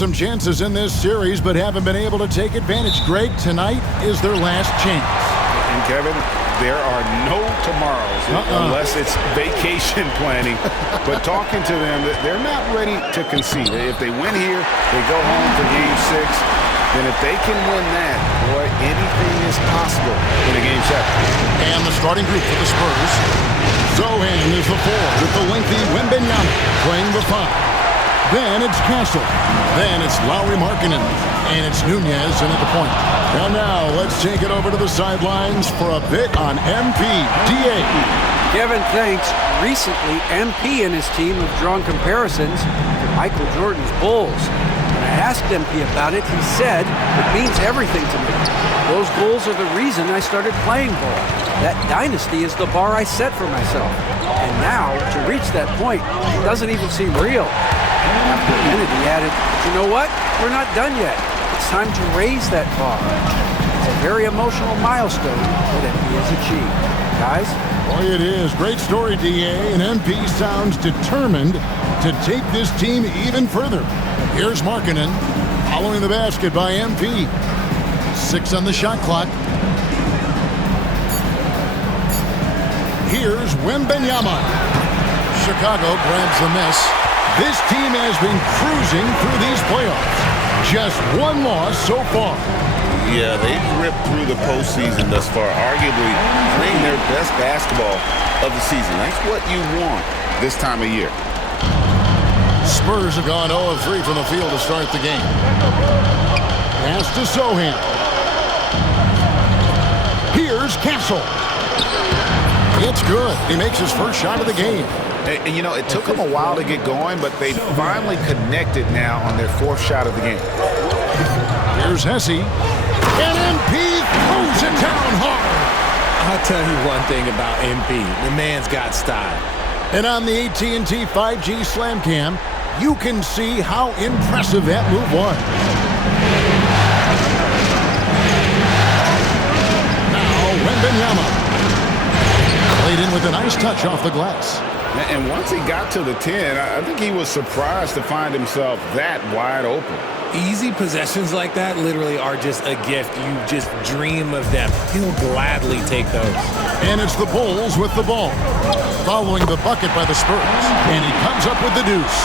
Some chances in this series, but haven't been able to take advantage. Greg, tonight is their last chance. And Kevin, there are no tomorrows unless it's vacation planning. But talking to them, they're not ready to concede. If they win here, they go home for Game 6. Then if they can win that, boy, anything is possible in a Game 7. And the starting group for the Spurs. Zohan is the 4 with the lengthy Wembanyama playing the 5. Then it's Castle. Then it's Lauri Markkanen. And it's Nunez in at the point. And now let's take it over to the sidelines for a bit on MP. D.A. Kevin, thanks. Recently, MP and his team have drawn comparisons to Michael Jordan's Bulls. When I asked MP about it, he said it means everything to me. Those goals are the reason I started playing ball. That dynasty is the bar I set for myself. And now, to reach that point, it doesn't even seem real. After a minute, he added, "But you know what? We're not done yet. It's time to raise that bar." It's a very emotional milestone that MP has achieved. Guys? Boy, it is. Great story, D.A. And MP sounds determined to take this team even further. Here's Markkanen following the basket by MP. 6 on the shot clock. Here's Wembanyama. Chicago grabs the miss. This team has been cruising through these playoffs. Just one loss so far. Yeah, they've ripped through the postseason thus far, arguably playing their best basketball of the season. That's what you want this time of year. Spurs have gone 0 of 3 from the field to start the game. Pass to Zohan. Here's Castle. It's good. He makes his first shot of the game. And, you know, it took them a while to get going, but they finally connected now on their 4th shot of the game. Here's Hesse. And MP throws it down hard. I'll tell you one thing about MP. The man's got style. And on the AT&T 5G Slam Cam, you can see how impressive that move was. Now, Wembanyama. Played in with a nice touch off the glass. And once he got to the 10, I think he was surprised to find himself that wide open. Easy possessions like that literally are just a gift. You just dream of them. He'll gladly take those. And it's the Bulls with the ball. Following the bucket by the Spurs. And he comes up with the deuce.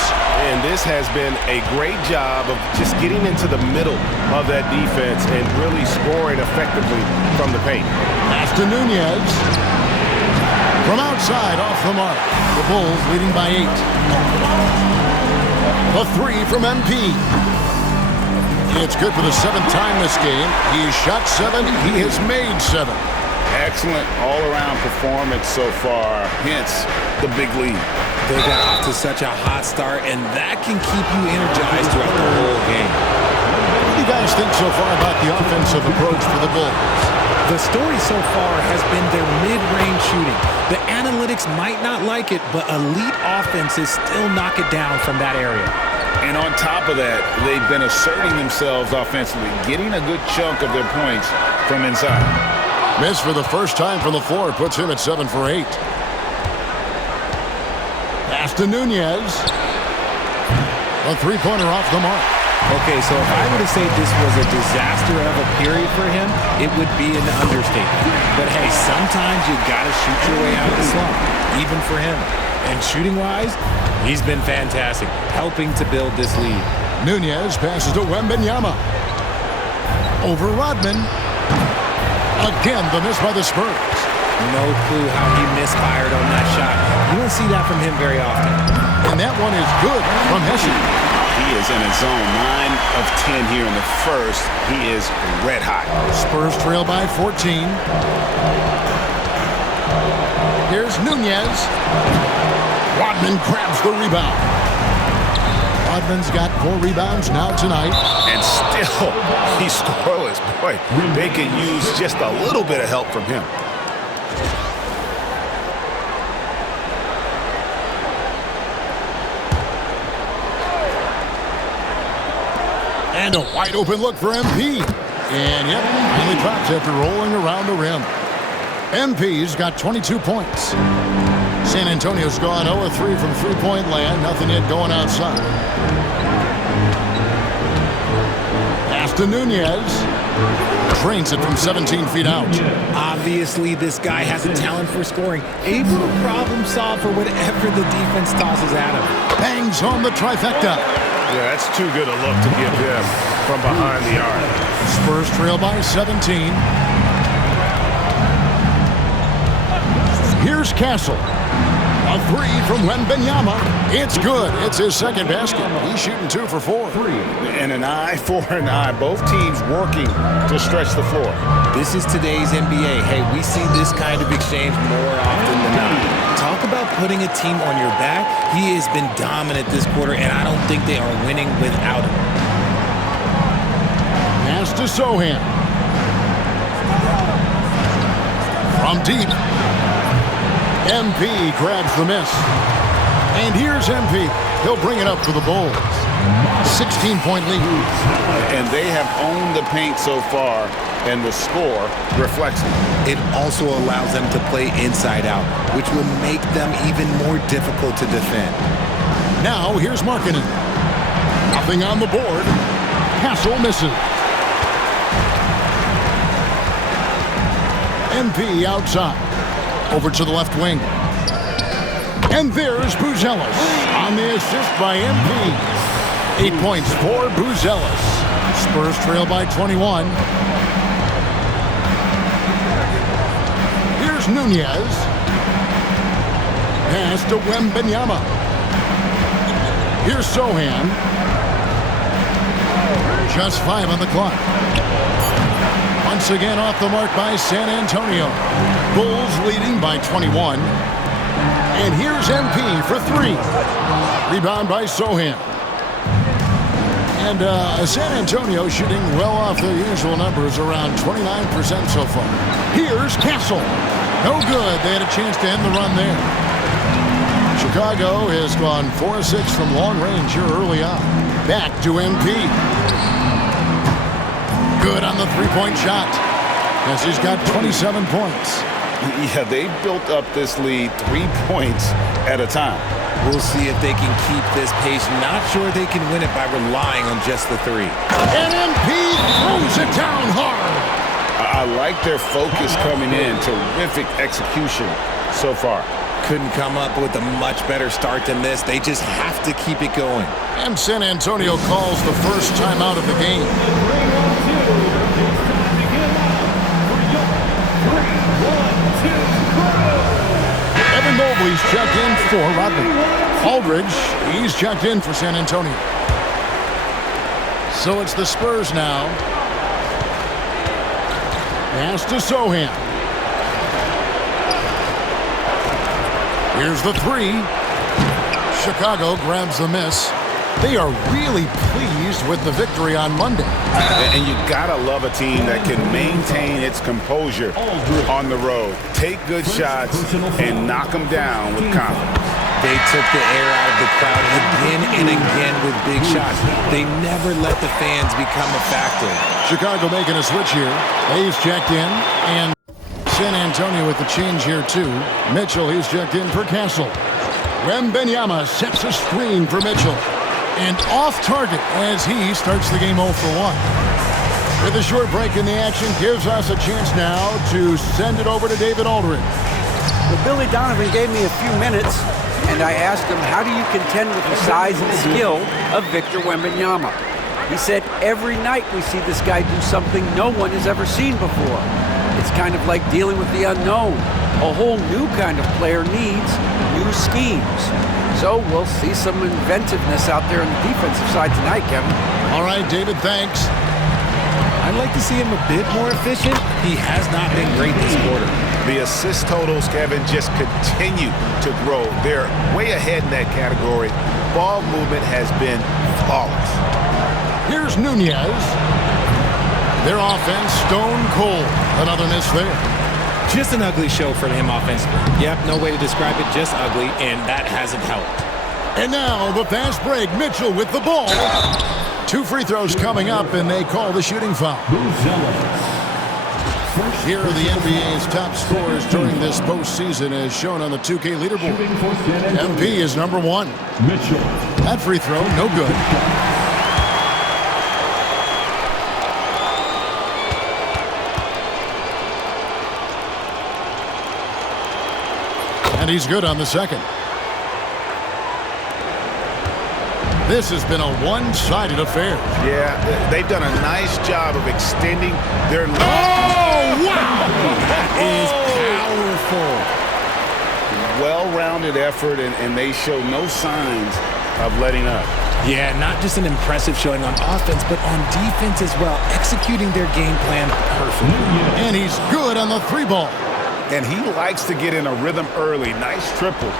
And this has been a great job of just getting into the middle of that defense and really scoring effectively from the paint. Pass to Nunez. From outside, off the mark. The Bulls leading by 8. A 3 from MP. It's good for the 7th time this game. He has shot 7. He has made 7. Excellent all-around performance so far, hence the big lead. They got off to such a hot start, and that can keep you energized throughout the whole game. What do you guys think so far about the offensive approach for the Bulls? The story so far has been their mid-range shooting. The analytics might not like it, but elite offenses still knock it down from that area. And on top of that, they've been asserting themselves offensively, getting a good chunk of their points from inside. Miss for the first time from the floor puts him at 7 for 8. Pass to Nunez. A 3-pointer off the mark. Okay, so if I were to say this was a disaster of a period for him, it would be an understatement. But hey, sometimes you gotta shoot your way out of the slump, even for him. And shooting-wise, he's been fantastic, helping to build this lead. Nunez passes to Wembanyama. Over Rodman. Again, the miss by the Spurs. No clue how he misfired on that shot. You don't see that from him very often. And that one is good from Hesse. He is in a zone 9 of 10 here in the first. He is red hot. Spurs trail by 14. Here's Nunez. Rodman grabs the rebound. Rodman's got 4 rebounds now tonight. And still, he's scoreless. Boy, they can use just a little bit of help from him. And a wide open look for MP. And yep, finally drops after rolling around the rim. MP's got 22 points. San Antonio's gone 0-3 from three-point land. Nothing yet going outside. to Nunez. Drains it from 17 feet out. Obviously, this guy has a talent for scoring. Able to problem solve for whatever the defense tosses at him. Bangs home the trifecta. Yeah, that's too good a look to give him from behind the arc. Spurs trail by 17. Here's Castle. A three from Wembanyama. It's good. It's his second basket. He's shooting 2 for 4. And an eye for an eye. Both teams working to stretch the floor. This is today's NBA. Hey, we see this kind of exchange more often than not. Talk about putting a team on your back. He has been dominant this quarter, and I don't think they are winning without him. Pass to Sohan. From deep. MP grabs the miss. And here's MP. He'll bring it up for the Bulls. 16-point lead. And they have owned the paint so far, and the score reflects it. It also allows them to play inside out, which will make them even more difficult to defend. Now here's Markkanen. Nothing on the board. Castle misses. MP outside. Over to the left wing. And there's Buzelis on the assist by MP. 8 points for Buzelis. Spurs trail by 21. Here's Nunez. Pass to Wembanyama. Here's Sohan. Just 5 on the clock. Once again off the mark by San Antonio. Bulls leading by 21. And here's MP for 3. Rebound by Sohan. And San Antonio shooting well off their usual numbers, around 29% so far. Here's Castle. No good. They had a chance to end the run there. Chicago has gone 4-6 from long range here early on. Back to MP. Good on the three-point shot, as he's got 27 points. Yeah, they built up this lead 3 points at a time. We'll see if they can keep this pace. Not sure they can win it by relying on just the 3. And MP throws it down hard. I like their focus coming in. Terrific execution so far. Couldn't come up with a much better start than this. They just have to keep it going. And San Antonio calls the first timeout of the game. Evan Mobley's checked in for Rodney. Aldridge, he's checked in for San Antonio. So it's the Spurs now. Pass to Sohan. Here's the 3. Chicago grabs the miss. They are really pleased with the victory on Monday. And you gotta love a team that can maintain its composure on the road. Take good shots and knock them down with confidence. They took the air out of the crowd again and again with big shots. They never let the fans become a factor. Chicago making a switch here. Hayes checked in, and San Antonio with the change here too. Mitchell, he's checked in for Castle. Wembanyama sets a screen for Mitchell. And off target as he starts the game 0 for 1. With a short break in the action, gives us a chance now to send it over to David Aldridge. Well, Billy Donovan gave me a few minutes, and I asked him, how do you contend with the size and skill of Victor Wembanyama? He said, every night we see this guy do something no one has ever seen before. It's kind of like dealing with the unknown. A whole new kind of player needs new schemes. So we'll see some inventiveness out there on the defensive side tonight, Kevin. All right, David, thanks. I'd like to see him a bit more efficient. He has not been great this quarter. The assist totals, Kevin, just continue to grow. They're way ahead in that category. Ball movement has been flawless. Here's Nunez. Their offense stone cold. Another miss there. Just an ugly show for him offensively. Yep, no way to describe it, just ugly, and that hasn't helped. And now the fast break. Mitchell with the ball. 2 free throws coming up, and they call the shooting foul. Here are the NBA's top scorers during this postseason as shown on the 2K leaderboard. MP is number 1. That free throw, no good. And he's good on the second. This has been a one-sided affair. Yeah, they've done a nice job of extending their lead. Oh, wow! That is powerful. Well-rounded effort, and they show no signs of letting up. Yeah, not just an impressive showing on offense, but on defense as well, executing their game plan perfectly. And he's good on the three ball. And he likes to get in a rhythm early. Nice triple.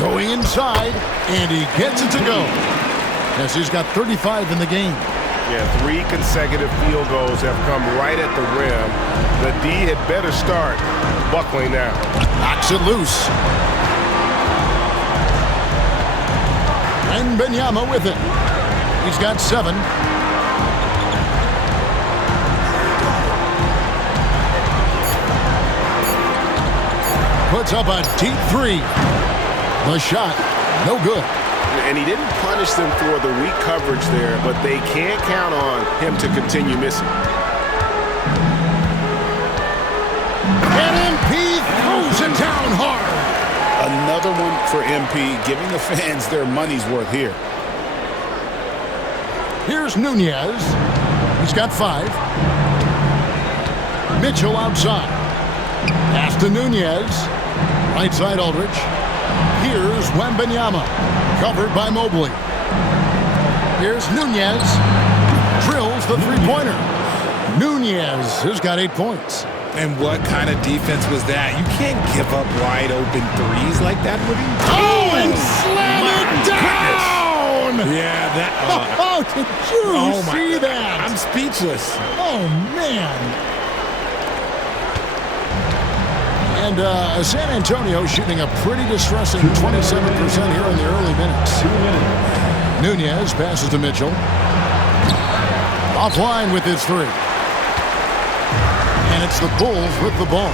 Going inside, and he gets it to go. Yes, he's got 35 in the game. Yeah, 3 consecutive field goals have come right at the rim. The D had better start buckling now. Knocks it loose. And Wembanyama with it. He's got 7. Puts up a deep 3. The shot, no good. And he didn't punish them for the weak coverage there, but they can't count on him to continue missing. And MP throws it down hard. Another one for MP, giving the fans their money's worth here. Here's Nunez. He's got 5. Mitchell outside. Pass to Nunez. Right side Aldridge. Here's Wembanyama. Covered by Mobley. Here's Nunez. Drills the three-pointer. Nunez has got 8 points. And what kind of defense was that? You can't give up wide open threes like that, Woody. Oh, and slam it down! Yeah, that. Oh, did you see that? I'm speechless. Oh, man. And San Antonio shooting a pretty distressing 27% here in the early minutes. 2 minutes. Nunez passes to Mitchell. Offline with his 3. And it's the Bulls with the ball.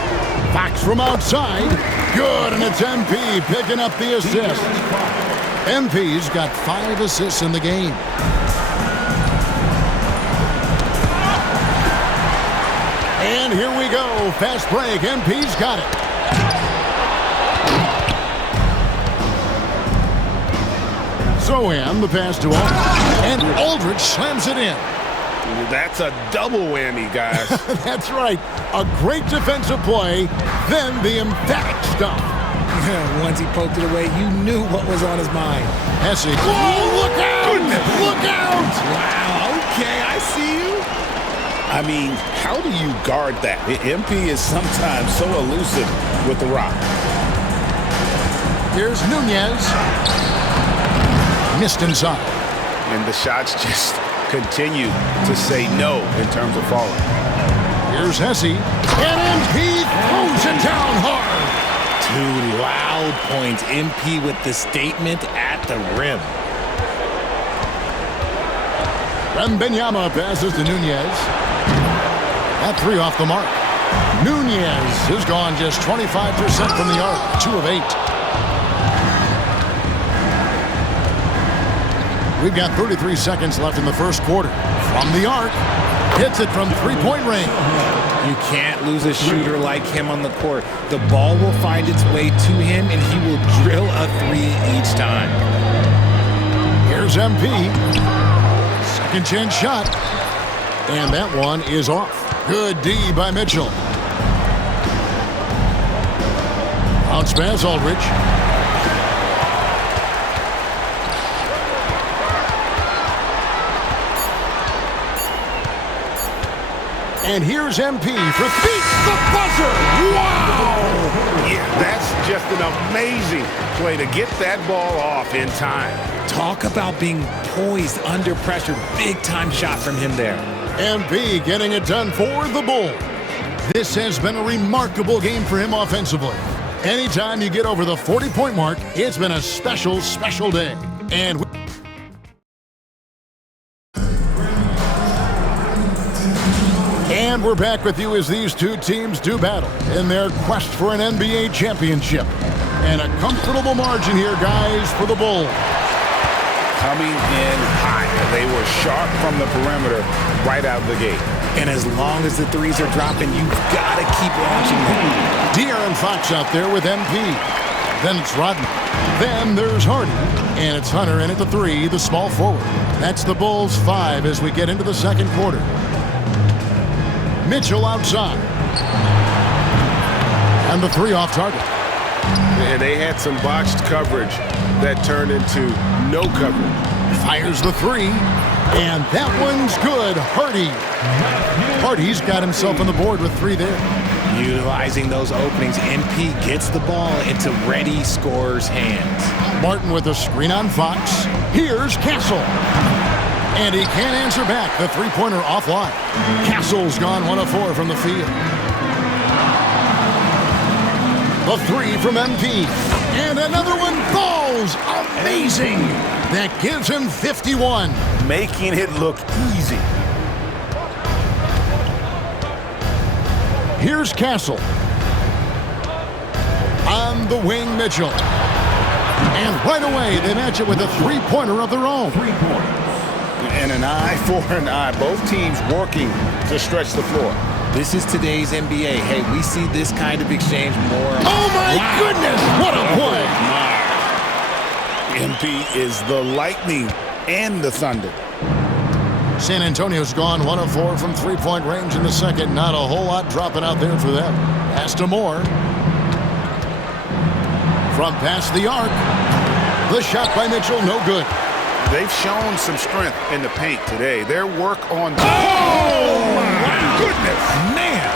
Fox from outside. Good, and it's MP picking up the assist. MP's got 5 assists in the game. And here we go. Fast break. MP's got it. Zohan, the pass to Aldridge. And Aldridge slams it in. That's a double whammy, guys. That's right. A great defensive play, then the emphatic stuff. Once he poked it away, you knew what was on his mind. Hesse. Whoa, look out! Look out! Wow, okay, I see you. I mean, how do you guard that? MP is sometimes so elusive with the rock. Here's Nunez. Missed inside. And the shots just continue to say no in terms of falling. Here's Hesse. And MP throws it down hard. 2 loud points. MP with the statement at the rim. Wembanyama passes to Nunez. That 3 off the mark. Nunez has gone just 25% from the arc. 2 of 8. We've got 33 seconds left in the first quarter. From the arc. Hits it from three-point range. You can't lose a shooter like him on the court. The ball will find its way to him, and he will drill a 3 each time. Here's MP. Second chance shot. And that one is off. Good D by Mitchell. Bounce pass, Aldridge. And here's MP for beats the buzzer. Wow! Yeah, that's just an amazing play to get that ball off in time. Talk about being poised under pressure. Big time shot from him there. MP getting it done for the Bull. This has been a remarkable game for him offensively. Anytime you get over the 40-point mark, it's been a special, special day. And we're back with you as these two teams do battle in their quest for an NBA championship. And a comfortable margin here, guys, for the Bulls. coming in hot. They were sharp from the perimeter right out of the gate. And as long as the threes are dropping, you've got to keep launching them. De'Aaron Fox out there with MP. Then it's Rodman. Then there's Hardy. And it's Hunter in at the 3, the small forward. That's the Bulls 5 as we get into the second quarter. Mitchell outside. And the 3 off target. And they had some botched coverage that turned into no coverage. Fires the 3. And that one's good. Hardy's got himself on the board with 3 there. Utilizing those openings, MP gets the ball into ready scorer's hands. Martin with a screen on Fox. Here's Castle. And he can't answer back. The three-pointer offline. Castle's gone 1 of 4 from the field. The 3 from MP. And another one falls. Amazing. That gives him 51. Making it look easy. Here's Castle. On the wing, Mitchell. And right away, they match it with a three-pointer of their own. And an eye for an eye. Both teams working to stretch the floor. This is today's NBA. Hey, we see this kind of exchange more. Oh, my goodness. What a play. MP is the lightning and the thunder. San Antonio's gone 1 of 4 from three-point range in the second. Not a whole lot dropping out there for them. Pass to Moore. From past the arc. The shot by Mitchell, no good. They've shown some strength in the paint today. Their work on... Oh, my goodness. Man.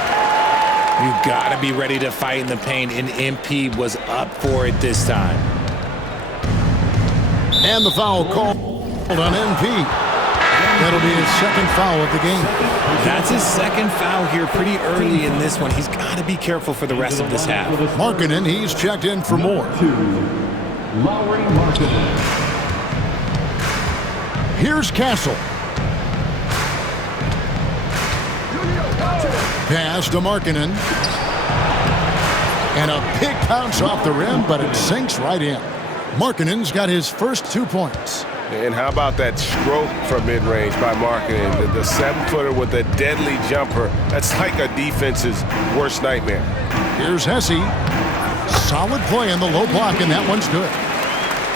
You got to be ready to fight in the paint, and MP was up for it this time. And the foul called on MP. That'll be his second foul of the game. That's his second foul here pretty early in this one. He's got to be careful for the rest of this half. Markkanen, he's checked in for more. Lauri Markkanen. Here's Castle. Pass to Markkanen. And a big bounce off the rim, but it sinks right in. Markkanen's got his first 2 points. And how about that stroke from mid-range by Markkanen? The 7-footer with a deadly jumper. That's like a defense's worst nightmare. Here's Hesse. Solid play in the low block, and that one's good.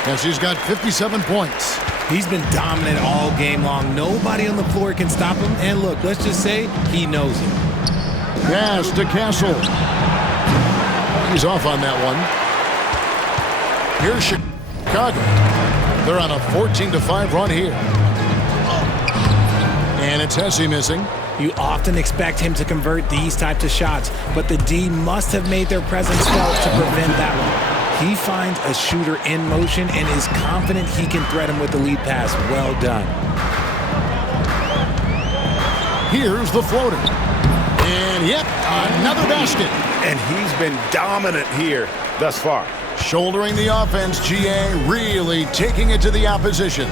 Hesse's got 57 points. He's been dominant all game long. Nobody on the floor can stop him. And look, let's just say he knows it. Pass to Castle. He's off on that one. Here's Chicago. They're on a 14-5 run here. And it's Hesse missing. You often expect him to convert these types of shots, but the D must have made their presence felt to prevent that one. He finds a shooter in motion and is confident he can thread him with the lead pass. Well done. Here's the floater. And yep, another basket. And he's been dominant here thus far. Shouldering the offense, GA really taking it to the opposition.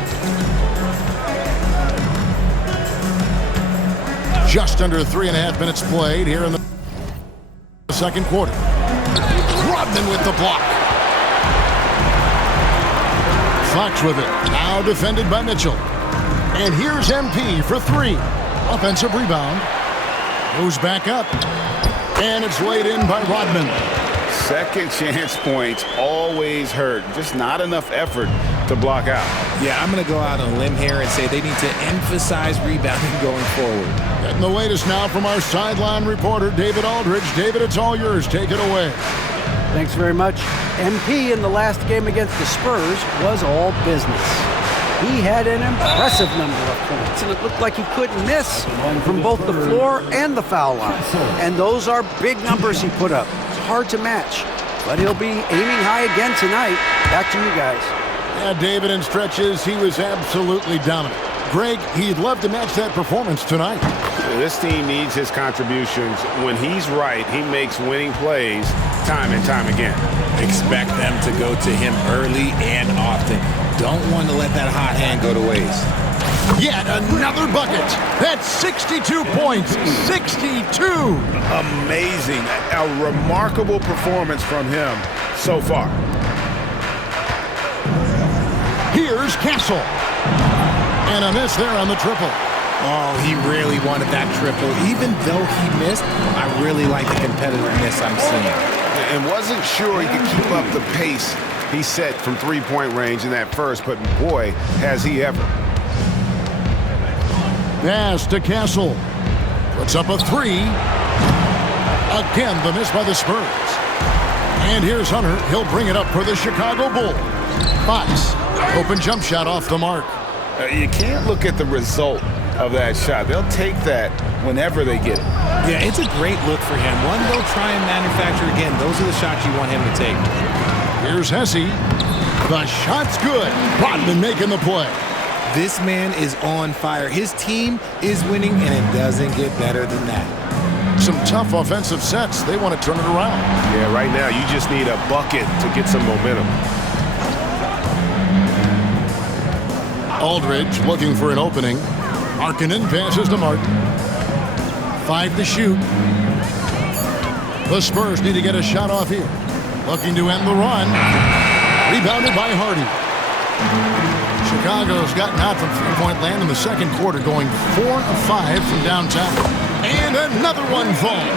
Just under 3.5 minutes played here in the second quarter. Rodman with the block. Fox with it. Now defended by Mitchell. And here's MP for 3. Offensive rebound. Goes back up. And it's laid in by Rodman. Second chance points always hurt. Just not enough effort to block out. Yeah, I'm going to go out on a limb here and say they need to emphasize rebounding going forward. Getting the latest now from our sideline reporter, David Aldridge. David, it's all yours. Take it away. Thanks very much. MP in the last game against the Spurs was all business. He had an impressive number of points, and it looked like he couldn't miss from both the floor and the foul line. And those are big numbers he put up. It's hard to match, but he'll be aiming high again tonight. Back to you guys. Yeah, David, in stretches, he was absolutely dominant. Greg, he'd love to match that performance tonight. This team needs his contributions. When he's right, he makes winning plays time and time again. Expect them to go to him early and often. Don't want to let that hot hand go to waste. Yet another bucket. That's 62 points. 62. Amazing. A remarkable performance from him so far. Here's Castle. And a miss there on the triple. Oh, he really wanted that triple. Even though he missed, I really like the competitiveness I'm seeing. And wasn't sure he could keep up the pace he set from three-point range in that first, but boy, has he ever. Pass to Castle. Puts up a three. Again, the miss by the Spurs. And here's Hunter. He'll bring it up for the Chicago Bulls. Fox, open jump shot off the mark. You can't look at the result of that shot. They'll take that whenever they get it. Yeah, it's a great look for him. One they'll try and manufacture again. Those are the shots you want him to take. Here's Hesse. The shot's good. Rodman making the play. This man is on fire. His team is winning, and it doesn't get better than that. Some tough offensive sets. They want to turn it around. Yeah, right now you just need a bucket to get some momentum. Aldridge looking for an opening. Markkanen passes to Martin. 5 to shoot. The Spurs need to get a shot off here. Looking to end the run. Rebounded by Hardy. Chicago's gotten out from three-point land in the second quarter, going 4 of 5 from downtown. And another one falls.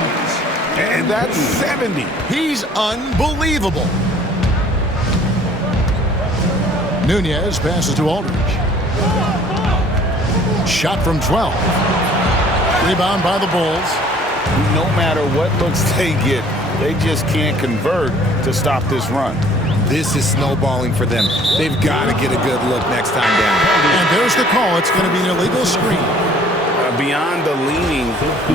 And that's 70. He's unbelievable. Nunez passes to Aldridge. Shot from 12. Rebound by the Bulls. No matter what looks they get, they just can't convert to stop this run. This is snowballing for them. They've got to get a good look next time down. And there's the call. It's going to be an illegal screen. Beyond the leaning,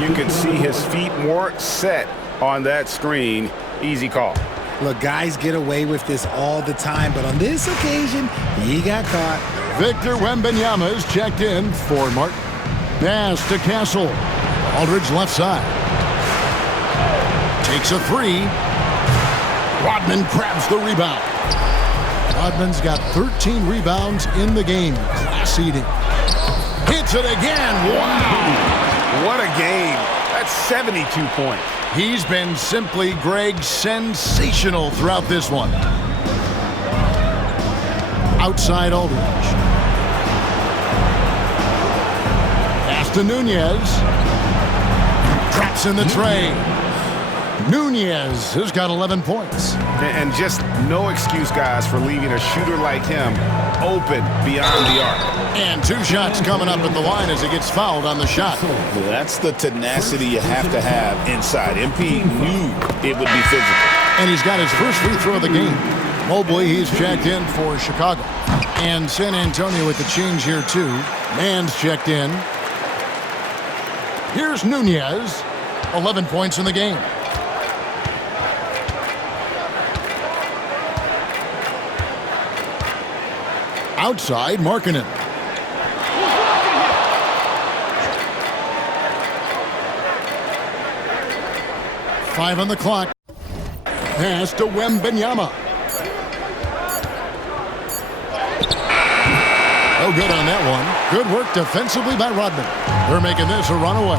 you can see his feet weren't set on that screen. Easy call. Look, guys get away with this all the time, but on this occasion, he got caught. Victor Wembanyama is checked in for Martin. Pass to Castle. Aldridge left side. Takes a three. Rodman grabs the rebound. Rodman's got 13 rebounds in the game. Class eating. Hits it again. Wow. What a game. That's 72 points. He's been simply, Greg, sensational throughout this one. Outside Aldridge. Pass to Nunez. Traps in the tray. Nunez has got 11 points. And just no excuse, guys, for leaving a shooter like him open beyond the arc. And 2 shots coming up at the line as he gets fouled on the shot. That's the tenacity you have to have inside. MP knew it would be physical. And he's got his first free throw of the game. Mobley, he's checked in for Chicago. And San Antonio with the change here, too. Mann's checked in. Here's Nunez. 11 points in the game. Outside, Markkanen. Five on the clock. Pass to Wembanyama. No good on that one. Good work defensively by Rodman. They're making this a runaway.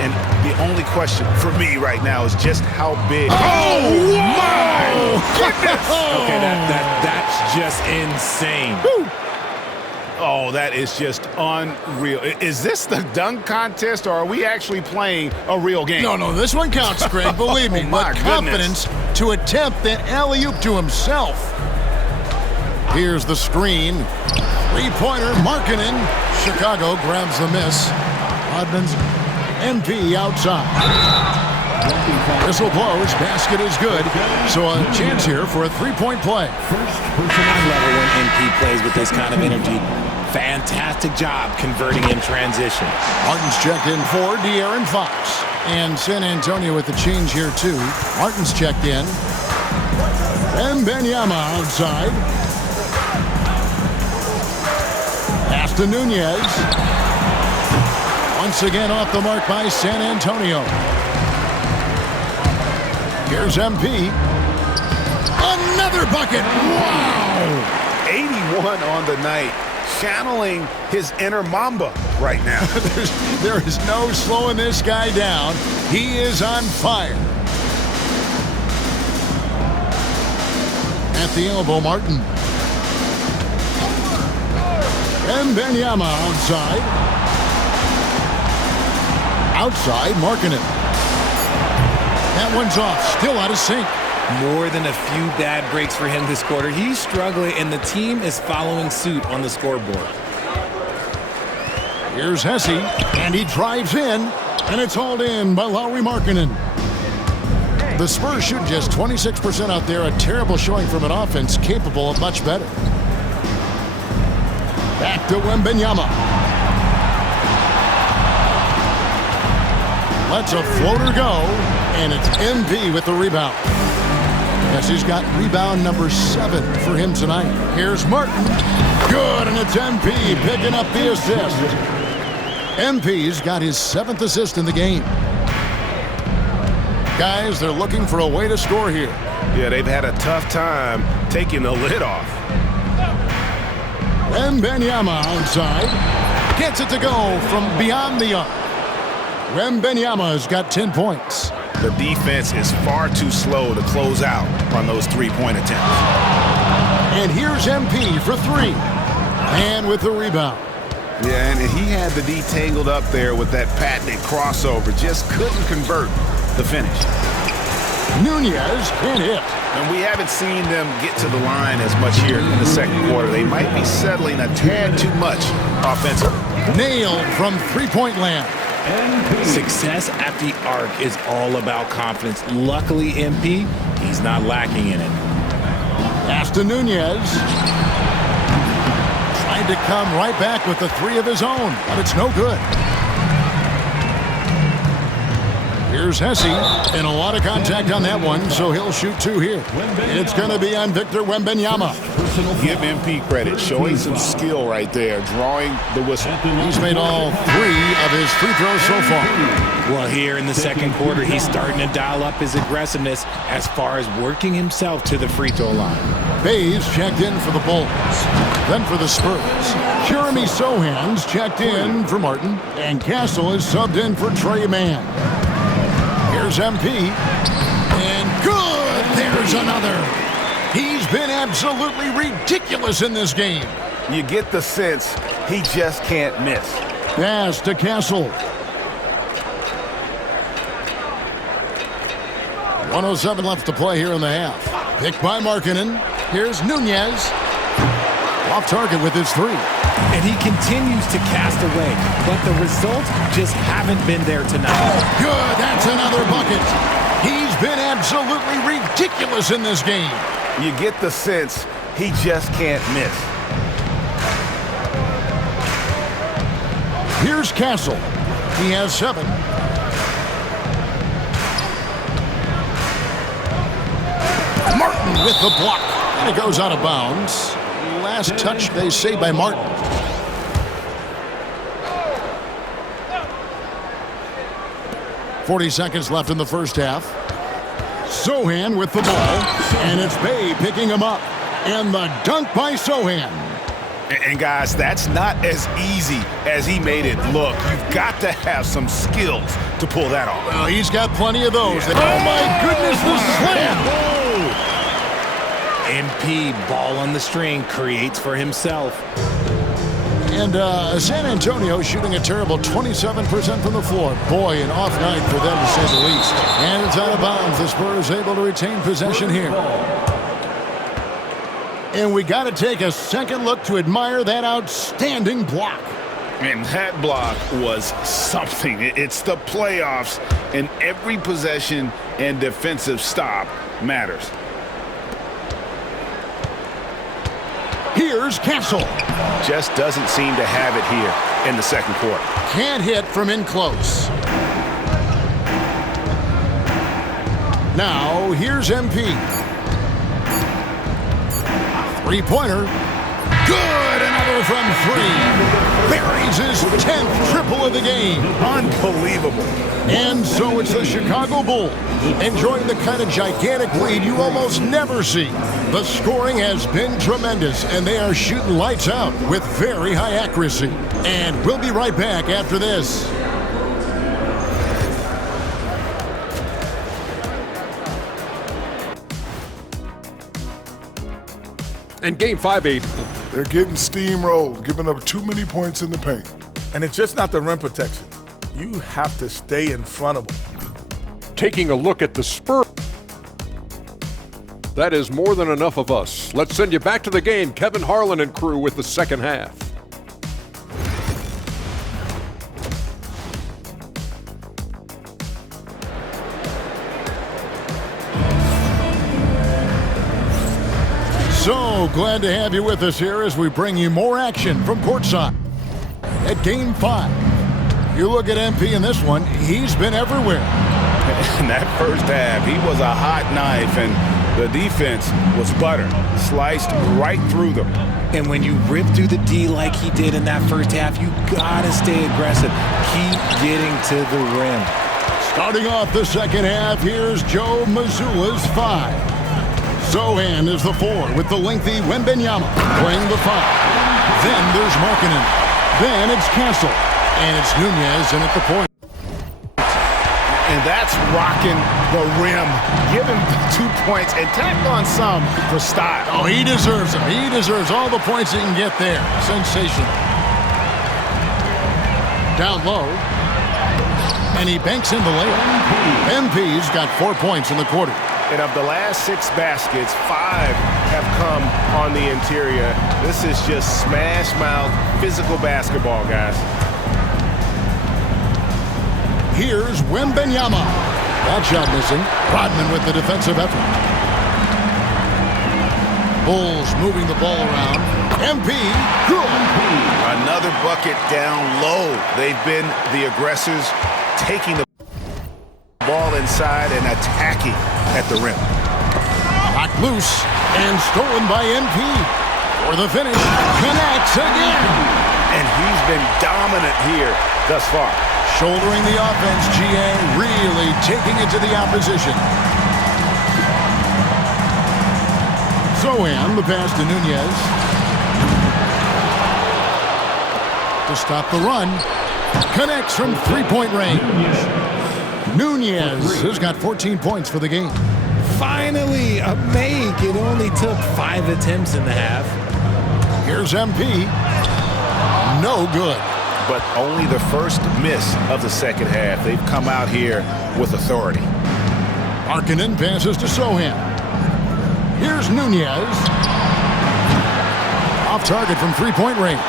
And the only question for me right now is just how big. Oh, my goodness! Okay, that's just insane. Woo. Oh, that is just unreal. Is this the dunk contest, or are we actually playing a real game? No, this one counts, Greg. Believe me. Oh, my but confidence to attempt that alley-oop to himself. Here's the screen. Three-pointer, Markkanen. Chicago grabs the miss. Rodman's MP outside. Whistle blows. Basket is good. So a chance here for a three-point play. I love it when MP plays with this kind of energy. Fantastic job converting in transition. Martin's checked in for De'Aaron Fox. And San Antonio with the change here, too. Martin's checked in. Wembanyama outside. Pass to Nunez. Once again off the mark by San Antonio. Here's MP. Another bucket. Wow. 81 on the night. Channeling his inner Mamba right now. There is no slowing this guy down. He is on fire. At the elbow, Martin. Wembanyama outside. Outside, Markkanen. That one's off, still out of sync. More than a few bad breaks for him this quarter. He's struggling, and the team is following suit on the scoreboard. Here's Hesse, and he drives in, and it's hauled in by Lauri Markkanen. The Spurs shoot just 26% out there, a terrible showing from an offense capable of much better. Back to Wembanyama. Lets a floater go, and it's MP with the rebound. Yes, he's got rebound number 7 for him tonight. Here's Martin. Good, and it's MP picking up the assist. MP's got his 7th assist in the game. Guys, they're looking for a way to score here. Yeah, they've had a tough time taking the lid off. Wembanyama outside. Gets it to go from beyond the arc. Wembanyama's got 10 points. The defense is far too slow to close out on those three-point attempts. And here's MP for 3. And with the rebound. Yeah, and he had the D tangled up there with that patented crossover. Just couldn't convert the finish. Nunez can't hit. And we haven't seen them get to the line as much here in the second quarter. They might be settling a tad too much offensively. Nailed from three-point land. Success at the arc is all about confidence. Luckily, MP, he's not lacking in it. Pass to Nunez. Tried to come right back with the 3 of his own, but it's no good. Here's Hesse, and a lot of contact on that one, so he'll shoot 2 here. It's going to be on Victor Wembanyama. Give MP credit, showing some skill right there, drawing the whistle. He's made all 3 of his free throws so far. Well, here in the second quarter, he's starting to dial up his aggressiveness as far as working himself to the free throw line. Bays checked in for the Bulls. Then for the Spurs, Jeremy Sohan's checked in for Martin, and Castle is subbed in for Trey Mann. Here's MP, and good! There's another. He's been absolutely ridiculous in this game. You get the sense he just can't miss. Pass to Castle. 1:07 left to play here in the half. Picked by Markkanen. Here's Nunez. Off target with his 3. And he continues to cast away, but the results just haven't been there tonight. Good, that's another bucket. He's been absolutely ridiculous in this game. You get the sense he just can't miss. Here's Castle. He has 7. Martin with the block. And it goes out of bounds. Last touch, they say, by Martin. .40 seconds left in the first half. Sohan with the ball, and it's Bey picking him up. And the dunk by Sohan. And guys, that's not as easy as he made it look. You've got to have some skills to pull that off. Well, he's got plenty of those. Yeah. Oh, my goodness, the slam. MP, ball on the string, creates for himself. And San Antonio shooting a terrible 27% from the floor. Boy, an off night for them, to say the least. And it's out of bounds. The Spurs able to retain possession here. And we got to take a second look to admire that outstanding block. And that block was something. It's the playoffs, and every possession and defensive stop matters. Here's Castle. Just doesn't seem to have it here in the second quarter. Can't hit from in close. Now, here's MP. Three-pointer. Good! Another from 3. Buries his 10th triple of the game. Unbelievable. And so it's the Chicago Bulls enjoying the kind of gigantic lead you almost never see. The scoring has been tremendous, and they are shooting lights out with very high accuracy. And we'll be right back after this. And Game 5-8 They're getting steamrolled, giving up too many points in the paint. And it's just not the rim protection. You have to stay in front of them. Taking a look at the Spurs. That is more than enough of us. Let's send you back to the game. Kevin Harlan and crew with the second half. So glad to have you with us here as we bring you more action from courtside at Game 5. You look at MP in this one, he's been everywhere. In that first half, he was a hot knife, and the defense was butter, sliced right through them. And when you rip through the D like he did in that first half, you gotta stay aggressive. Keep getting to the rim. Starting off the second half, here's Joe Mazzulla's 5. Sochan is the 4 with the lengthy Wembanyama playing the 5. Then there's Markkanen. Then it's Castle. And it's Nunez in at the point. And that's rocking the rim. Give him 2 points and tack on some for style. Oh, he deserves them. He deserves all the points he can get there. Sensational. Down low. And he banks in the layup. MP's got 4 points in the quarter. And of the last 6 baskets, 5 have come on the interior. This is just smash mouth physical basketball, guys. Here's Wembanyama. That shot missing. Rodman with the defensive effort. Bulls moving the ball around. MP, good. Another bucket down low. They've been the aggressors, taking the ball inside and attacking at the rim. Knocked loose and stolen by MP. For the finish, connects again. And he's been dominant here thus far. Shouldering the offense, GA really taking it to the opposition. Sochan, the pass to Nunez. To stop the run. Connects from three-point range. Nunez has got 14 points for the game. Finally, a make. It only took 5 attempts in the half. Here's MP. No good. But only the first miss of the second half. They've come out here with authority. Markkanen passes to Sochan. Here's Nunez. Off target from three-point range.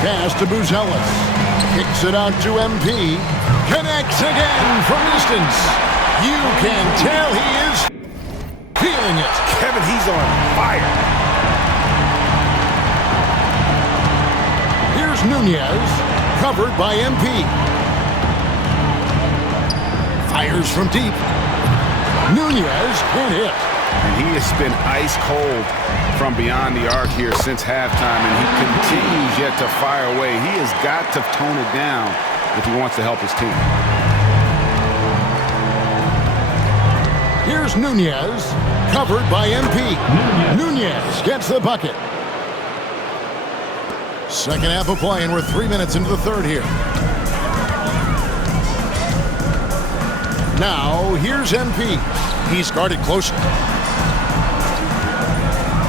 Pass to Buzelis. Kicks it out to MP. Connects again from distance. You can tell he is feeling it. Kevin, he's on fire. Here's Nunez, covered by MP. Fires from deep. Nunez can't hit. And he has been ice cold from beyond the arc here since halftime, and he continues yet to fire away. He has got to tone it down if he wants to help his team. Here's Nunez, covered by MP. Nunez gets the bucket. Second half of play, and we're 3 minutes into the third here. Now, here's MP. He's guarded closely.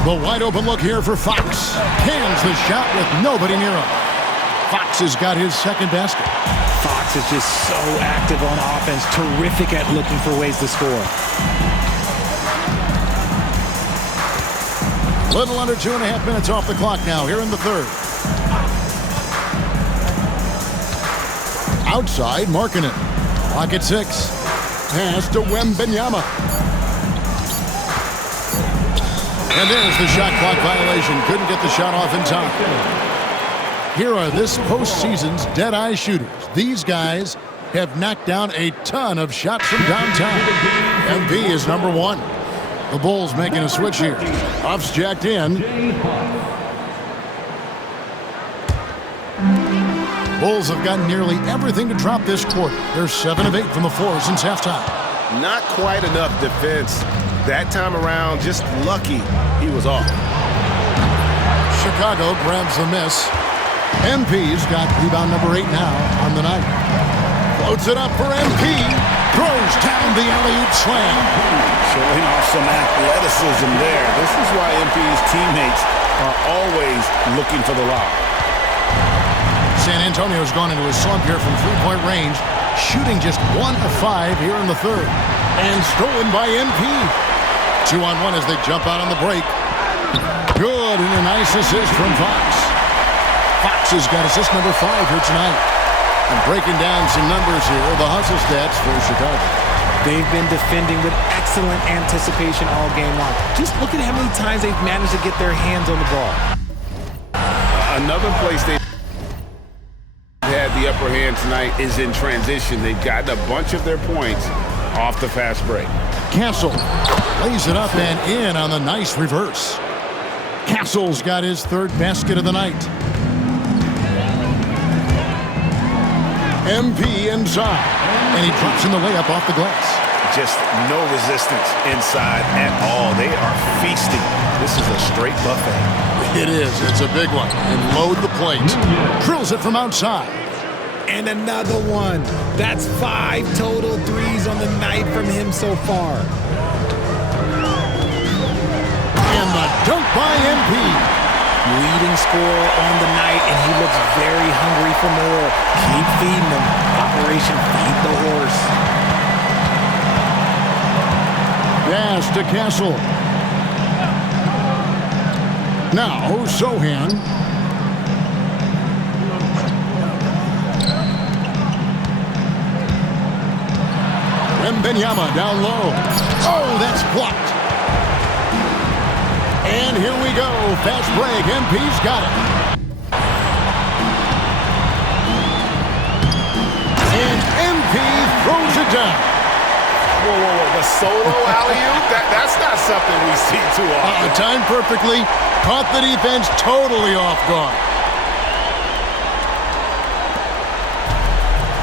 The wide open look here for Fox. Cans the shot with nobody near him. Fox has got his second basket. Fox is just so active on offense, terrific at looking for ways to score. Little under 2.5 minutes off the clock now here in the third. Outside, Markkanen. Clock at 6. Pass to Wembanyama. And there's the shot clock violation. Couldn't get the shot off in time. Here are this postseason's dead-eye shooters. These guys have knocked down a ton of shots from downtown. MP is number 1. The Bulls making a switch here. Off's jacked in. Bulls have gotten nearly everything to drop this quarter. They're 7 of 8 from the floor since halftime. Not quite enough defense. That time around, just lucky he was off. Chicago grabs the miss. MP's got rebound number 8 now on the night. Floats it up for MP. Throws down the alley-oop slam. Showing off some athleticism there. This is why MP's teammates are always looking for the lob. San Antonio's gone into a slump here from three-point range, shooting just 1 of 5 here in the third. And stolen by MP. 2-on-1 as they jump out on the break. Good, and a nice assist from Fox. Fox has got assist number 5 here tonight. And breaking down some numbers here, the hustle stats for Chicago. They've been defending with excellent anticipation all game long. Just look at how many times they've managed to get their hands on the ball. Another place they had the upper hand tonight is in transition. They've gotten a bunch of their points off the fast break. Castle lays it up and in on the nice reverse. Castle's got his third basket of the night. MP inside, and he drops in the layup off the glass. Just no resistance inside at all. They are feasting. This is a straight buffet. It is. It's a big one. And load the plate. Drills it from outside. And another one. That's 5 total threes on the night from him so far. And the dunk by MP. Leading scorer on the night, and he looks very hungry for more. Keep feeding him. Operation Feed the Horse. Pass to Castle. Now, Sohan. Wembanyama down low. Oh, that's blocked. And here we go. Fast break. MP's got it. And MP throws it down. Whoa, whoa, whoa. The solo alley-oop? That's not something we see too often. Timed perfectly. Caught the defense totally off guard.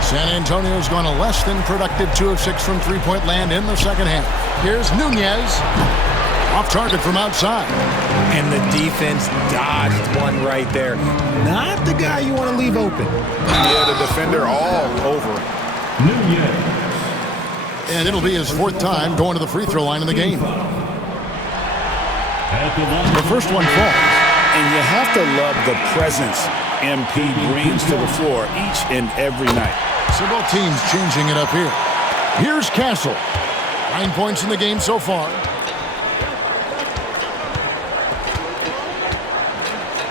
San Antonio's gone a less than productive 2 of 6 from three-point land in the second half. Here's Nunez. Off target from outside. And the defense dodged one right there. Not the guy you want to leave open. Yeah, the defender all over. And it'll be his 4th time going to the free throw line in the game. The first one falls. And you have to love the presence MP brings to the floor each and every night. So both teams changing it up here. Here's Castle. 9 points in the game so far.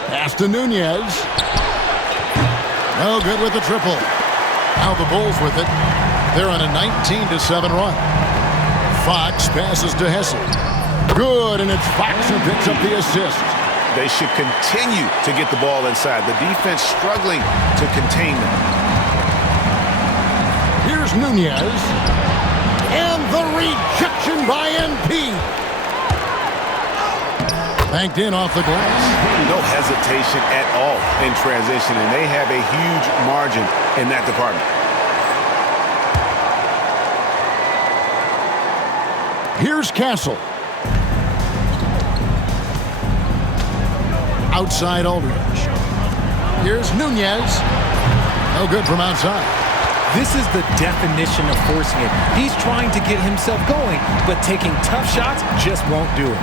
Pass to Nunez. No good with the triple. Now the Bulls with it. They're on a 19-7 run. Fox passes to Hesse. Good, and it's Fox who picks up the assist. They should continue to get the ball inside. The defense struggling to contain them. Here's Nunez. And the rejection by MP. Banked in off the glass. No hesitation at all in transition, and they have a huge margin in that department. Here's Castle. Outside Aldridge. Here's Nunez. No good from outside. This is the definition of forcing it. He's trying to get himself going, but taking tough shots just won't do it.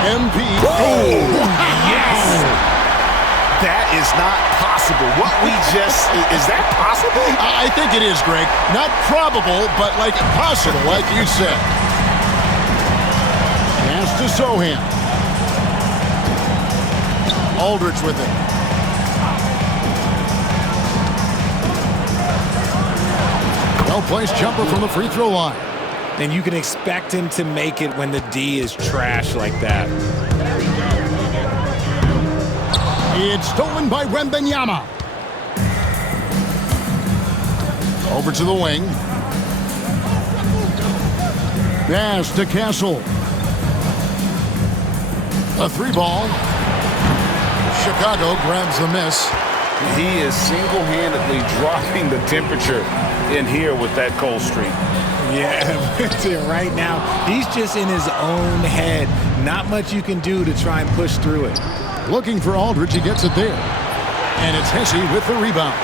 MP. Oh, yes! That is not possible. What we just, is that possible? I think it is, Greg. Not probable, but like possible, like you said. Pass to Sohan. Aldridge with it. Well-placed jumper from the free throw line. And you can expect him to make it when the D is trash like that. It's stolen by Wembanyama. Over to the wing. Pass to Castle. A 3-ball. Chicago grabs the miss. He is single-handedly dropping the temperature in here with that cold streak. Yeah, right now, he's just in his own head. Not much you can do to try and push through it. Looking for Aldridge, he gets it there. And it's Hesse with the rebound.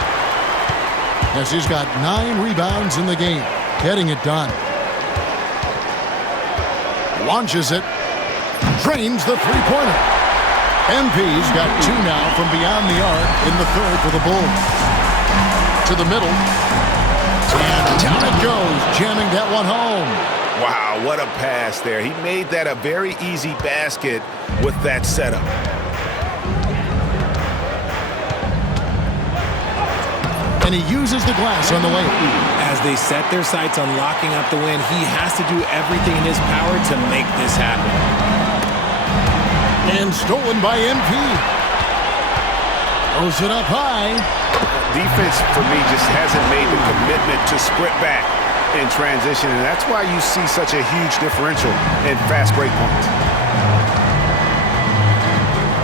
as he's got 9 rebounds in the game, getting it done. Launches it, drains the three-pointer. MP's got 2 now from beyond the arc in the third for the Bulls. To the middle, and down it goes, jamming that one home. Wow, what a pass there. He made that a very easy basket with that setup. And he uses the glass on the way. As they set their sights on locking up the win, he has to do everything in his power to make this happen. And stolen by MP. Throws it up high. Defense, for me, just hasn't made the commitment to sprint back in transition, and that's why you see such a huge differential in fast break points.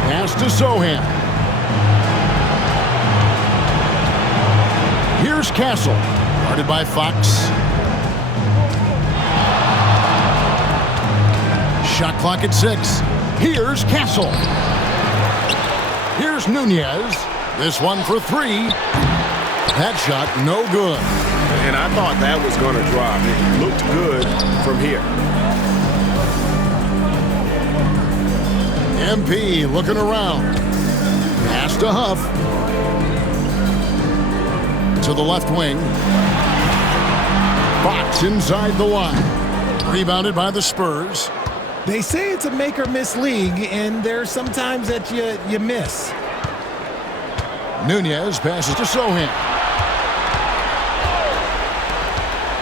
Pass to Sochan. Here's Castle, guarded by Fox. Shot clock at 6. Here's Castle. Here's Nunez. This one for 3. That shot no good. And I thought that was going to drop. It looked good from here. MP looking around. Pass to Huff. To the left wing. Fox inside the line. Rebounded by the Spurs. They say it's a make-or-miss league, and there's sometimes that you miss. Nunez passes to Sochan.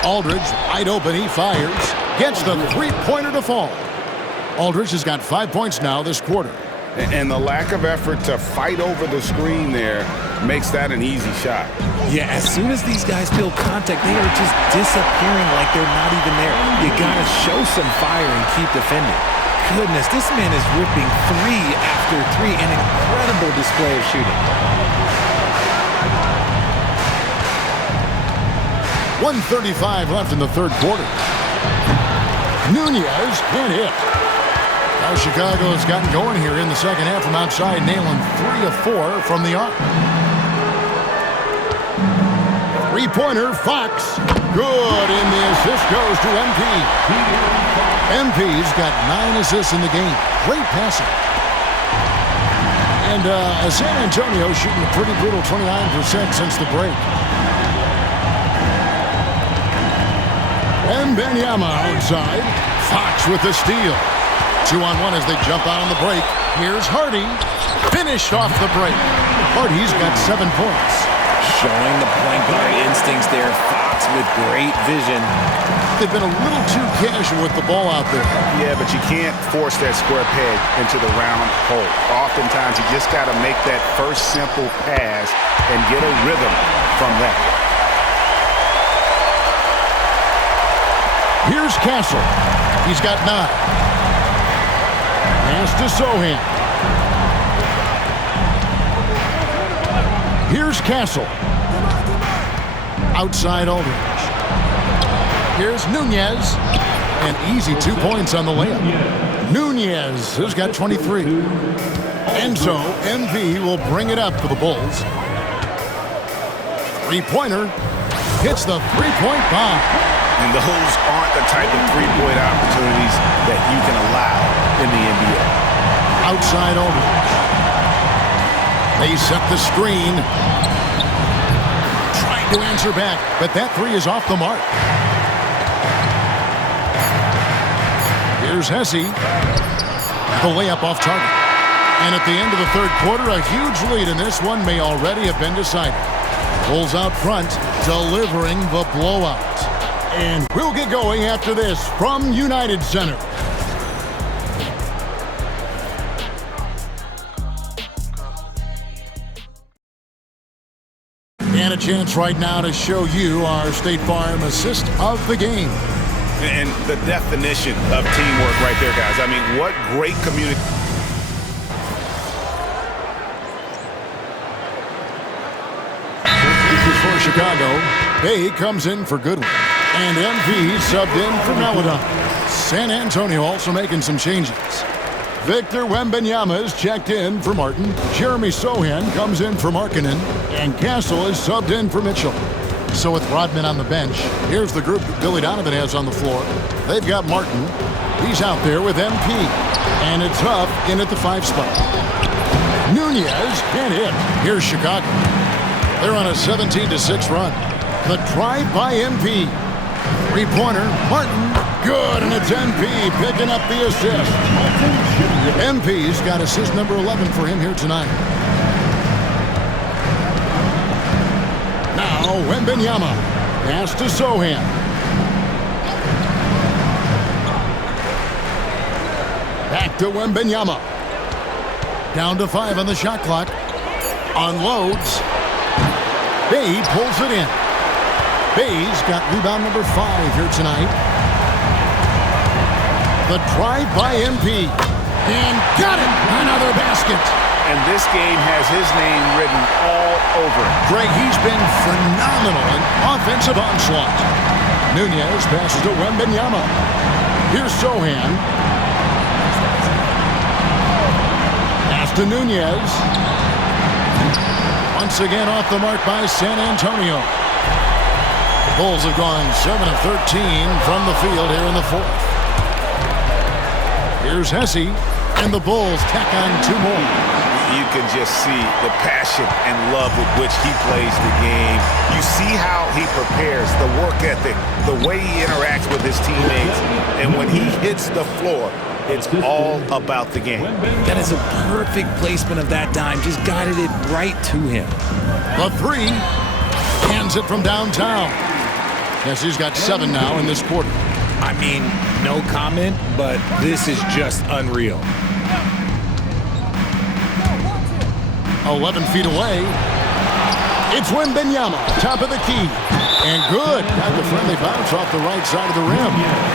Aldridge wide open, he fires. Gets the three-pointer to fall. Aldridge has got 5 points now this quarter. And the lack of effort to fight over the screen there makes that an easy shot. Yeah, as soon as these guys feel contact, they are just disappearing like they're not even there. You gotta show some fire and keep defending. Goodness, this man is ripping 3 after 3. An incredible display of shooting. 1:35 left in the third quarter. Nunez can't hit. Now Chicago has gotten going here in the second half from outside, nailing 3 of 4 from the arc. Three-pointer, Fox. Good, and the assist goes to MP. MP's got 9 assists in the game. Great passing. And San Antonio shooting a pretty brutal 29% since the break. Wembanyama outside. Fox with the steal. 2-on-1 as they jump out on the break. Here's Hardy. Finished off the break. Hardy's got 7 points. Showing the point guard instincts there. Fox with great vision. They've been a little too casual with the ball out there. Yeah, but you can't force that square peg into the round hole. Oftentimes, you just got to make that first simple pass and get a rhythm from that. Here's Castle. He's got 9. Pass to Sochan. Here's Castle. Outside Aldridge. Here's Nunez. And easy 2 points on the layup. Nunez has got 23. And so MV will bring it up for the Bulls. Three-pointer. Hits the three-point bomb. And those aren't the type of three-point opportunities that you can allow in the NBA. Outside Aldridge. They set the screen. Trying to answer back, but that 3 is off the mark. Here's Hesse. The layup off target. And at the end of the third quarter, a huge lead in this one may already have been decided. Bulls out front, delivering the blowout. And we'll get going after this from United Center. And a chance right now to show you our State Farm assist of the game. And the definition of teamwork right there, guys. I mean, what great communication. This is for Chicago. Bay comes in for Goodwin. And MP subbed in for Maladon. San Antonio also making some changes. Victor Wembanyama is checked in for Martin. Jeremy Sochan comes in for Markkanen. And Castle is subbed in for Mitchell. So with Rodman on the bench, here's the group that Billy Donovan has on the floor. They've got Martin. He's out there with MP. And it's Huff in at the 5 spot. Nunez can't hit. Here's Chicago. They're on a 17-6 run. The drive by MP. 3-pointer. Martin. Good, and it's MP picking up the assist. MP's got assist number 11 for him here tonight. Now, Wembanyama. Pass to Sohan. Back to Wembanyama. Down to 5 on the shot clock. Unloads. Bay pulls it in. Bay's got rebound number 5 here tonight. The drive by MP. And got it! Another basket. And this game has his name written all over it. Greg, he's been phenomenal in offensive onslaught. Nunez passes to Wembanyama. Here's Sohan. Pass to Nunez. Once again off the mark by San Antonio. The Bulls have gone 7 of 13 from the field here in the 4th. Here's Hesse, and the Bulls tack on 2 more. You can just see the passion and love with which he plays the game. You see how he prepares, the work ethic, the way he interacts with his teammates. And when he hits the floor, it's all about the game. That is a perfect placement of that dime. Just guided it right to him. The 3. Hands it from downtown. Yes, he's got 7 now in this quarter. I mean, no comment, but this is just unreal. 11 feet away. It's Wembanyama, top of the key. And good. Got the friendly bounce off the right side of the rim.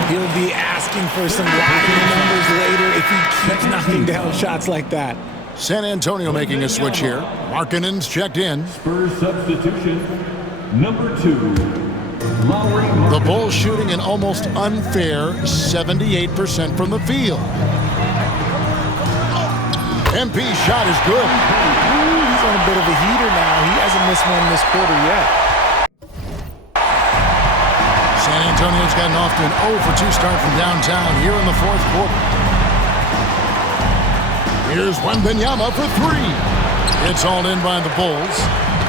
He'll be asking for some lottery numbers later if he keeps knocking down shots like that. San Antonio making a switch here. Markkanen's checked in. Spurs substitution, number 2. The Bulls shooting an almost unfair 78% from the field. MP's shot is good. He's on a bit of a heater now. He hasn't missed one this quarter yet. San Antonio's gotten off to an 0 for 2 start from downtown here in the 4th quarter. Here's Wembanyama for 3. It's all in by the Bulls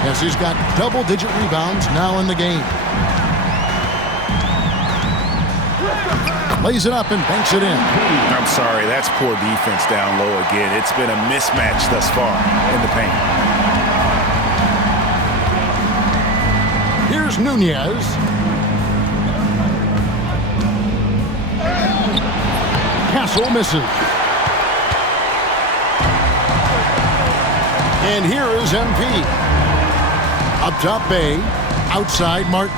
as he's got double-digit rebounds now in the game. Lays it up and banks it in. I'm sorry, that's poor defense down low again. It's been a mismatch thus far in the paint. Here's Nunez. Castle misses. And here is MP. Up top Bay. Outside Martin.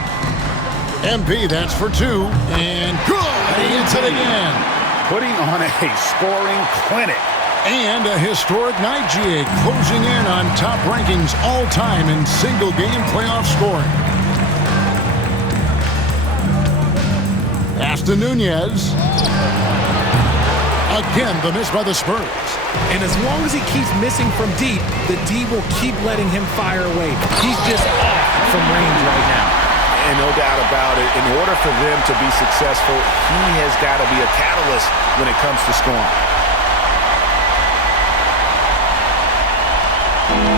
MP, that's for 2. And good! He hits it again. Putting on a scoring clinic. And a historic night, GA, closing in on top rankings all-time in single-game playoff scoring. Pass to Nunez. Again, the miss by the Spurs. And as long as he keeps missing from deep, the D will keep letting him fire away. He's just off from range right now. And no doubt about it, in order for them to be successful, he has got to be a catalyst when it comes to scoring.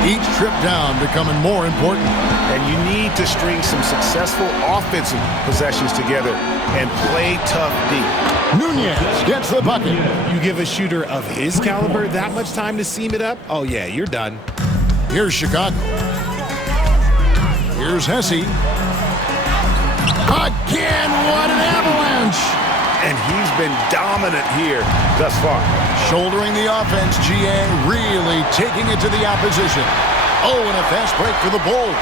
Each trip down becoming more important. And you need to string some successful offensive possessions together and play tough deep. Nunez gets the bucket. You give a shooter of his caliber that much time to seam it up? Oh, yeah, you're done. Here's Chicago. Here's Hesse. Again, what an avalanche! And he's been dominant here thus far. Shouldering the offense, GA really taking it to the opposition. Oh, and a fast break for the Bulls.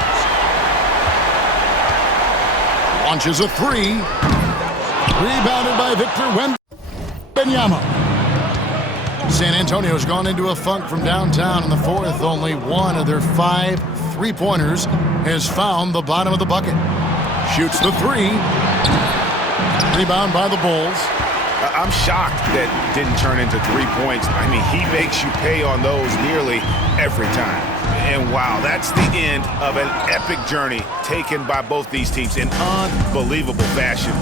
Launches a 3. Rebounded by Victor Wembanyama. San Antonio's gone into a funk from downtown in the 4th. Only one of their 5 3-pointers has found the bottom of the bucket. Shoots the 3. Rebound by the Bulls. I'm shocked that didn't turn into 3 points. I mean, he makes you pay on those nearly every time. And wow, that's the end of an epic journey taken by both these teams in unbelievable fashion.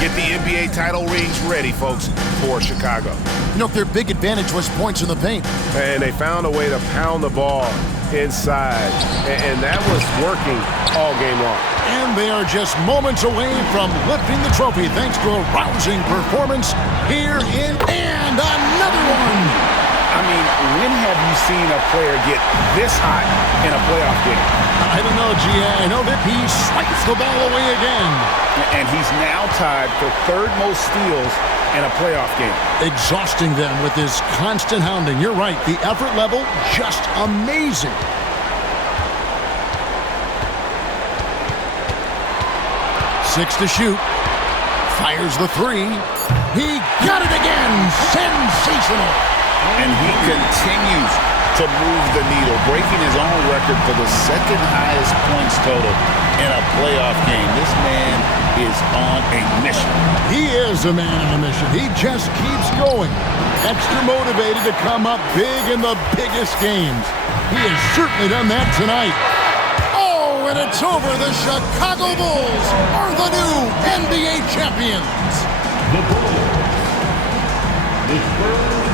Get the NBA title rings ready, folks, for Chicago. You know, their big advantage was points in the paint. And they found a way to pound the ball inside, and that was working all game long. And they are just moments away from lifting the trophy thanks to a rousing performance here in and another one. I mean, when have you seen a player get this hot in a playoff game? I don't know, G.A. I know that he swipes the ball away again. And he's now tied for third most steals in a playoff game. Exhausting them with his constant hounding. You're right, the effort level just amazing. Six to shoot. Fires the three. He got it again. Sensational. And he continues to move the needle, breaking his own record for the second highest points total in a playoff game. This man is on a mission. He is a man on a mission. He just keeps going. Extra motivated to come up big in the biggest games. He has certainly done that tonight. Oh, and it's over. The Chicago Bulls are the new NBA champions. The Bulls.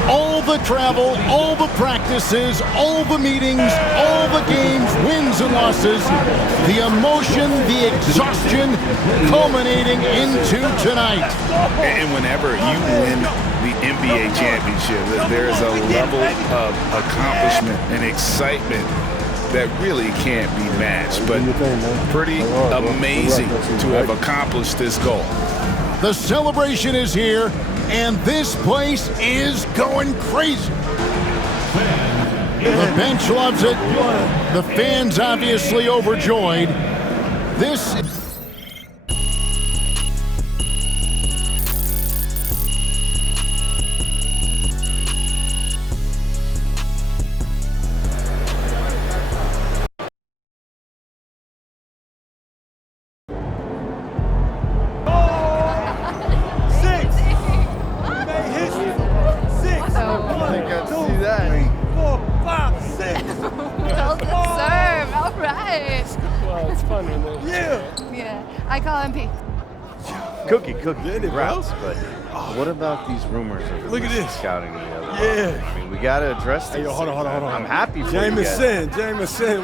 All the travel, all the practices, all the meetings, all the games, wins and losses, the emotion, the exhaustion, culminating into tonight. And whenever you win the NBA championship, there's a level of accomplishment and excitement that really can't be matched. But pretty amazing to have accomplished this goal. The celebration is here, and this place is going crazy. The bench loves it. The fans obviously overjoyed. This Cookie, routes, but what about these rumors of scouting together? Yeah. I mean, we got to address these. Hey, hold on. I'm happy for Jameson,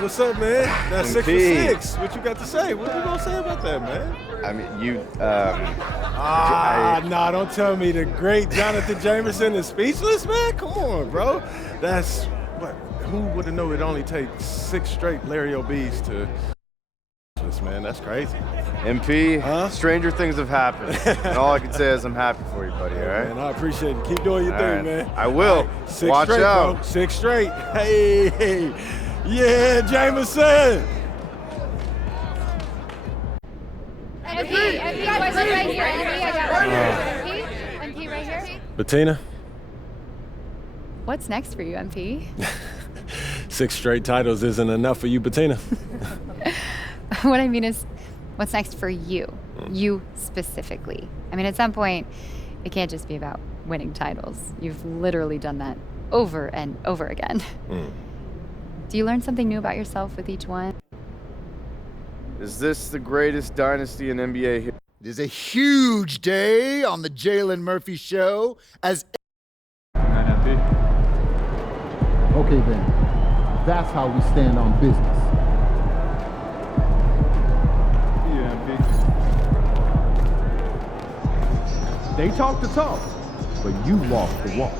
what's up, man? That's 6 for 6. What you got to say? What you gonna say about that, man? I mean, you. Nah, don't tell me the great Jonathan Jameson is speechless, man. Come on, bro. That's what. Who would have known it only takes 6 straight Larry O'B's to. Man, that's crazy. MP, stranger things have happened. And all I can say is I'm happy for you, buddy, all right? Man, I appreciate it. Keep doing your thing, man. I will. Right. 6 Watch straight, out. Bro. 6 straight. Hey. Yeah, Jameson. MP right here. MP right here. Bettina. What's next for you, MP? 6 straight titles isn't enough for you, Bettina. What I mean is, what's next for you? You specifically. I mean, at some point, it can't just be about winning titles. You've literally done that over and over again. Do you learn something new about yourself with each one? Is this the greatest dynasty in NBA history? It is a huge day on the Jalen Murphy Show as... Okay then, that's how we stand on business. They talk the talk, but you walk the walk.